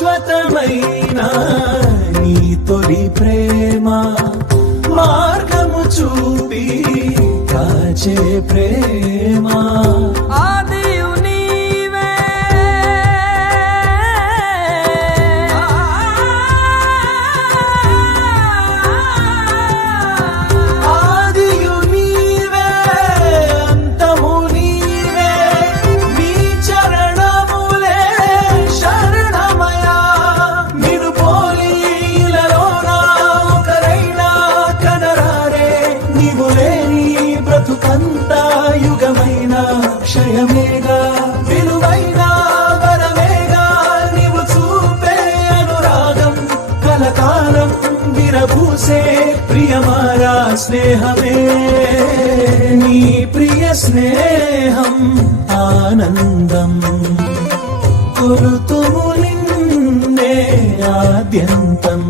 శాశ్వతమైన నీ తొలి ప్రేమ మార్గము చూపి కాచే ప్రేమ ఆదియు నీవే ఆదియు నీవే అంతము నీవే నీ చరణములే శరణమయా నిన్ను పోలి ఇలలోన ఒకరైనా కనరారే నీవు లేని బ్రతుకంతా యుగమైన క్షయమేగా విలువైన వరమేగా నీవు చూపే అనురాగం కలకాలం విరబూసే ప్రియమారా స్నేహమే నీ ప్రియ స్నేహం ఆనందం కొలుతుము నిన్నే ఆద్యంతం